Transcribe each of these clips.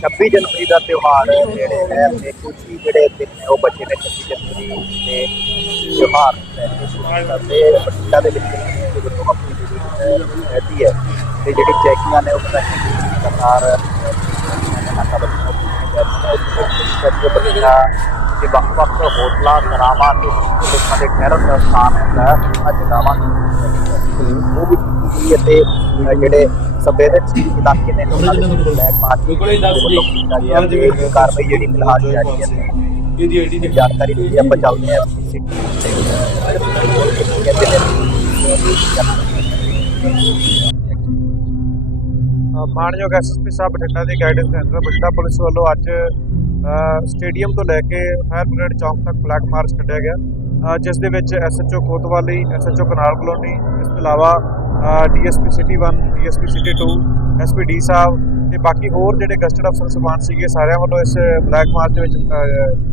26 ਜਨਵਰੀ ਦਾ ਤਿਉਹਾਰ ਜਿਹੜੇ ਹੈ ਤੇ ਜਿਹੜੇ ਦਿਨ ਨੇ ਉਹ ਬਚੇ ਨੇ 26 ਜਨਵਰੀ ਦੇ ਤਿਉਹਾਰ ਤੇ ਬਠਿੰਡਾ ਦੇ ਵਿੱਚ ਜਿਹੜੀ ਆਪਣੀ ਜਿਹੜੀ ਰਹਿੰਦੀ ਹੈ ਤੇ ਜਿਹੜੀ ਚੈਕਿੰਗਾਂ ਨੇ ਉਹ ਪਤਾ ਨਹੀਂ ਸਰਕਾਰ ਬਠਿੰਡਾ ਦੇ ਵੱਖ-ਵੱਖ ਹੋਟਲਾਂ ਸਰਾਵਾਂ ਤੇ ਲੋਕਾਂ ਦੇ ਠਹਿਰਨ ਦਾ ਸਥਾਨ ਹੁੰਦਾ ਹੈ। ਅੱਜ ਗਾਵਾਂ ਉਹ ਵੀ ਕੀਤੀ ਅਤੇ ਜਿਹੜੇ ਸੰਵੇਦਨਸ਼ੀਲ ਇਲਾਕੇ ਨੇ ਉਹਨਾਂ ਦੇ ਬਲੈਕ ਮਾਰਕੀਟ ਕੋਲੇ ਦੱਸ ਜੀ। ਤੇ ਕਾਰਵਾਈ ਜਿਹੜੀ ਫਿਲਹਾਲ ਜਾਰੀ ਹੈ। ਤੇ ਇਹਦੀ ਆਈਡੀ ਦੀ ਜਾਣਕਾਰੀ ਲਈ ਆਪਾਂ ਚੱਲਦੇ ਹਾਂ ਮਾਣਯੋਗ ਐਸਐਸਪੀ ਸਾਹਿਬ ਬਠਿੰਡਾ ਦੀ ਗਾਈਡੈਂਸ ਦੇ ਅੰਦਰ ਬਠਿੰਡਾ ਪੁਲਿਸ ਵੱਲੋਂ ਅੱਜ ਸਟੇਡੀਅਮ ਤੋਂ ਲੈ ਕੇ ਫਾਇਰ ਬ੍ਰਿਗੇਡ ਚੌਂਕ ਤੱਕ ਫਲੈਗ ਮਾਰਚ ਕੱਢਿਆ ਗਿਆ। ਜਿਸ ਦੇ ਵਿੱਚ ਐਸਐਚਓ ਕੋਤਵਾਲੀ ਐਸਐਚਓ ਕਨਾਲ ਕਲੋਨੀ, ਇਸ ਤੋਂ ਇਲਾਵਾ DSP city 1 DSP city 2 SPD ਸਾਹਿਬ ਤੇ ਬਾਕੀ ਹੋਰ ਜਿਹੜੇ ਗਸਟਡ ਅਫਸਰ ਸਮਾਨ ਸੀਗੇ, ਸਾਰਿਆਂ ਵੱਲੋਂ ਇਸ ਫਲੈਗ ਮਾਰਚ ਦੇ ਵਿੱਚ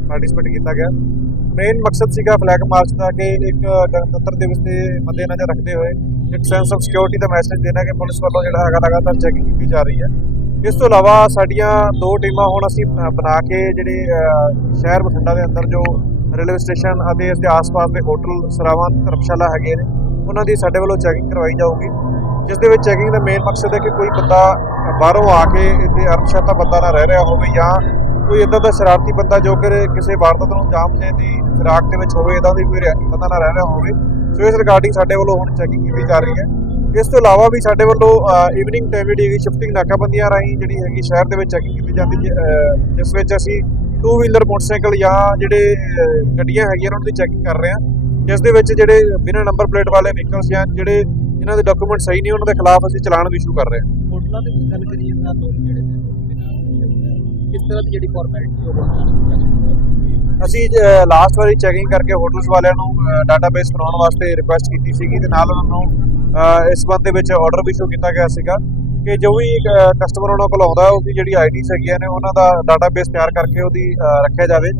ਪਾਰਟਿਸਿਪੇਟ ਕੀਤਾ ਗਿਆ। ਮੇਨ ਮਕਸਦ ਸੀਗਾ ਫਲੈਗ ਮਾਰਚ ਦਾ ਕਿ ਇੱਕ ਗਣਤੰਤਰ ਦਿਵਸ ਦੇ ਮੱਦੇਨਜ਼ਰ ਰੱਖਦੇ ਹੋਏ ਇੱਕ ਸੈਂਸ ਆਫ ਸਿਕਿਉਰਿਟੀ ਦਾ ਮੈਸੇਜ ਦੇਣਾ ਕਿ ਪੁਲਿਸ ਵੱਲੋਂ ਜਿਹੜਾ ਹੈਗਾ ਲਗਾਤਾਰ ਚੈਕਿੰਗ ਕੀਤੀ ਜਾ ਰਹੀ ਹੈ। ਇਸ ਤੋਂ ਇਲਾਵਾ ਸਾਡੀਆਂ ਦੋ ਟੀਮਾਂ ਹੁਣ ਅਸੀਂ ਬਣਾ ਕੇ ਜਿਹੜੇ ਸ਼ਹਿਰ ਬਠਿੰਡਾ ਦੇ ਅੰਦਰ ਜੋ ਰੇਲਵੇ ਸਟੇਸ਼ਨ ਅਤੇ ਇਸ ਦੇ ਆਸ-ਪਾਸ ਦੇ ਹੋਟਲ, ਸਰਾਵਾਂ, ਧਰਮਸ਼ਾਲਾ ਹੈਗੇ ਨੇ, ਉਹਨਾਂ ਦੀ ਸਾਡੇ ਵੱਲੋਂ ਚੈਕਿੰਗ ਕਰਵਾਈ ਜਾਊਗੀ, ਜਿਸ ਦੇ ਵਿੱਚ ਚੈਕਿੰਗ ਦਾ ਮੇਨ ਮਕਸਦ ਹੈ ਕਿ ਕੋਈ ਬੰਦਾ ਬਾਹਰੋਂ ਆ ਕੇ ਇੱਥੇ ਅਣਪਛਾਤਾ ਬੰਦਾ ਨਾ ਰਹਿ ਰਿਹਾ ਹੋਵੇ ਜਾਂ ਕੋਈ ਇਦਾਂ ਦਾ ਸ਼ਰਾਰਤੀ ਬੰਦਾ ਜੋ ਕਿ ਕਿਸੇ ਵਾਰਦਾਤ ਨੂੰ ਅੰਜਾਮ ਦੇਣ ਦੀ ਫਿਰਾਕ ਦੇ ਵਿੱਚ ਹੋਵੇ ਇਦਾਂ ਦੀ ਕੋਈ ਬੰਦਾ ਨਾ ਰਹਿ ਰਿਹਾ ਹੋਵੇ, ਸੋ ਇਸ ਰਿਗਾਰਡਿੰਗ ਸਾਡੇ ਵੱਲੋਂ ਹੁਣ ਚੈਕਿੰਗ ਕੀਤੀ ਜਾ ਰਹੀ ਹੈ। ਇਸ ਤੋਂ ਇਲਾਵਾ ਵੀ ਸਾਡੇ ਵੱਲੋਂ ਈਵਨਿੰਗ ਟਾਈਮ ਜਿਹੜੀ ਹੈਗੀ ਸ਼ਿਫਟਿੰਗ ਨਾਕਾਬੰਦੀਆਂ ਰਾਹੀਂ ਜਿਹੜੀ ਹੈਗੀ, ਸ਼ਹਿਰ ਦੇ ਵਿੱਚ ਚੈਕਿੰਗ ਕੀਤੀ ਜਾਂਦੀ ਹੈ ਜਿਸ ਵਿੱਚ ਅਸੀਂ ਟੂ ਵੀਲਰ ਮੋਟਰਸਾਈਕਲ ਜਾਂ ਜਿਹੜੇ ਗੱਡੀਆਂ ਹੈਗੀਆਂ ਉਹਨਾਂ ਦੀ ਚੈਕਿੰਗ ਕਰ ਰਹੇ ਹਾਂ। ਜਿਸ ਦੇ ਵਿੱਚ ਜਿਹੜੇ ਬਿਨਾਂ ਨੰਬਰ ਪਲੇਟ ਵਾਲੇ ਵਹੀਕਲਸ ਜਾਂ ਜਿਹੜੇ ਇਹਨਾਂ ਦੇ ਡਾਕੂਮੈਂਟ ਸਹੀ ਨਹੀਂ, ਉਹਨਾਂ ਦੇ ਖਿਲਾਫ ਅਸੀਂ ਚਲਾਨ ਵੀ ਇਸ਼ੂ ਕਰ ਰਹੇ ਹਾਂ। ਹੋਟਲਾਂ ਦੇ ਵਿੱਚ ਗੱਲ ਕਰੀਏ ਤਾਂ ਲੋਕ ਜਿਹੜੇ ਕਿਸ ਤਰ੍ਹਾਂ ਦੀ ਜਿਹੜੀ ਫਾਰਮੈਲਿਟੀ ਉਹ ਅਸੀਂ ਲਾਸਟ ਵਾਰੀ ਚੈਕਿੰਗ ਕਰਕੇ ਹੋਟਲਸ ਵਾਲਿਆਂ ਨੂੰ ਡਾਟਾਬੇਸ ਬਣਾਉਣ ਵਾਸਤੇ ਰਿਕੁਐਸਟ ਕੀਤੀ ਸੀਗੀ ਤੇ ਨਾਲ ਉਹਨਾਂ ਨੂੰ ਇਸ ਸੰਬੰਧ ਦੇ ਵਿੱਚ ਆਰਡਰ ਵੀ ਇਸ਼ੂ ਕੀਤਾ ਗਿਆ ਸੀਗਾ ਕਿ ਜੋ ਵੀ ਕਸਟਮਰ ਉਹਨਾਂ ਕੋਲ ਆਉਂਦਾ, ਉਹਦੀ ਜਿਹੜੀ ਆਈਡੀਸ ਹੈਗੀਆਂ ਨੇ, ਉਹਨਾਂ ਦਾ ਡਾਟਾਬੇਸ ਤਿਆਰ ਕਰਕੇ ਉਹਦੀ ਰੱਖਿਆ ਜਾਵੇ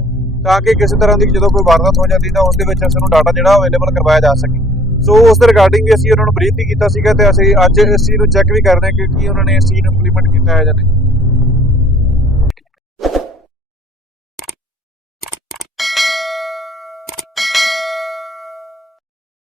ਤਾਂ ਕਿ ਕਿਸੇ ਤਰ੍ਹਾਂ ਦੀ ਜਦੋਂ ਕੋਈ ਵਾਰਦਾਤ ਹੋ ਜਾਂਦੀ ਤਾਂ ਉਸ ਦੇ ਵਿੱਚ ਅਸੀਂ ਨੂੰ ਡਾਟਾ ਜਿਹੜਾ ਅਵੇਲੇਬਲ ਕਰਵਾਇਆ ਜਾ ਸਕੇ। ਸੋ ਉਸ ਦੇ ਰਿਗਾਰਡਿੰਗ ਵੀ ਅਸੀਂ ਉਹਨਾਂ ਨੂੰ ਬਰੀਫ ਵੀ ਕੀਤਾ ਸੀਗਾ ਤੇ ਅਸੀਂ ਅੱਜ ਇਸ ਚੀਜ਼ ਨੂੰ ਚੈੱਕ ਵੀ ਕਰ ਰਹੇ ਹਾਂ ਕਿ ਕੀ ਉਹਨਾਂ ਨੇ ਇਸ ਚੀਜ਼ ਨੂੰ ਇੰਪਲੀਮੈਂਟ ਕੀਤਾ ਹੈ ਜਾਂ ਨਹੀਂ।